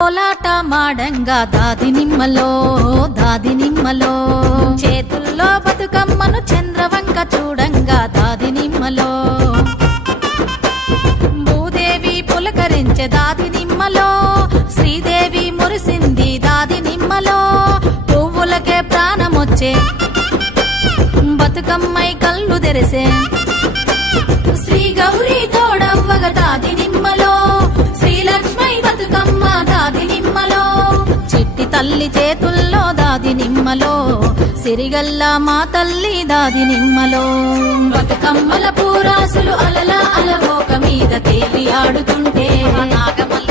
కోలాట మాడంగా దాది నిమ్మలో చేతుల్లో బతుకమ్మను చంద్రవంక చూడంగా దాది నిమ్మలో భూదేవి పులకరించే దాది నిమ్మలో శ్రీదేవి మురిసింది దాది నిమ్మలో పువ్వులకే ప్రాణమొచ్చే బతుకమ్మై కళ్ళు తెరిసే శ్రీ గౌరీ తోడవ్వగ దాది నిమ్మలో శ్రీలక్ష్మై బతుకమ్మ దాది నిమ్మలో చిట్టి తల్లి చేతుల్లో దాది నిమ్మలో సిరిగల్ల మా తల్లి దాది నిమ్మలో బతుకమ్మల పూరాసులు అలల అలవోక మీద తేలి ఆడుతుంటే నాగమల్ల